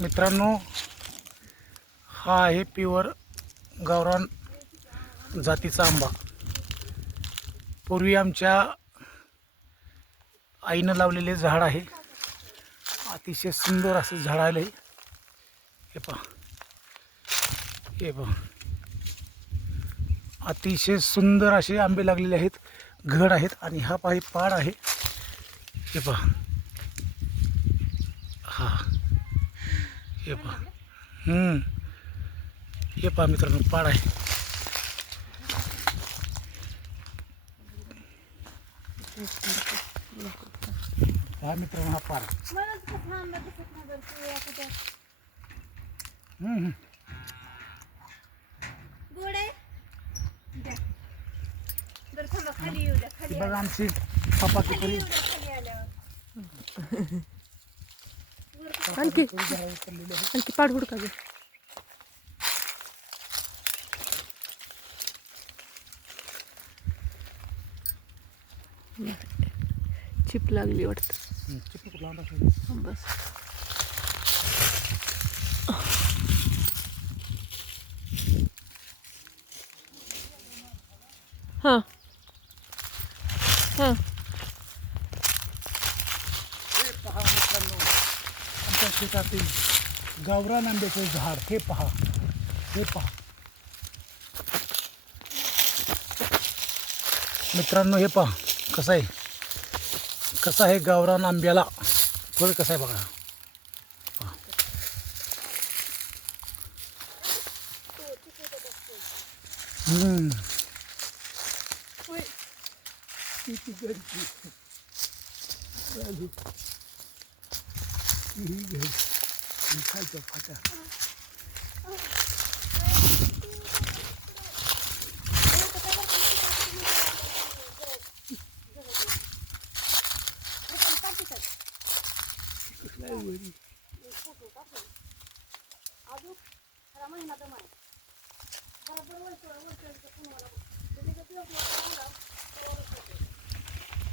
मित्रांनो, हा आहे प्युअर गावरान जातीचा आंबा. पूर्वी आमच्या आईनं लावलेले झाड आहे. अतिशय सुंदर असं झाड आलंय. हे पहा, हे पहा, अतिशय सुंदर असे आंबे लागलेले आहेत, घड आहेत. आणि हा पाही पाड आहे. हे पहा, हा, हे पहा, हे पहा मित्रांनो, पाड आहे. हा मित्रांनो, हा पाड. बघा आमची पप्पाची पुरी आणखी आणखी पाठवू का? चिप लागली वाटतं. बस हां हां. हे पहा मित्रांनो, आमच्या शेतातील गावरान आंब्याचे झाड. हे पहा, हे पहा मित्रांनो, हे पहा कसं आहे, कसं आहे गावरान आंब्याला फळ कसं आहे बघा. किती गर्दी ही घर खायच्या फाट्या.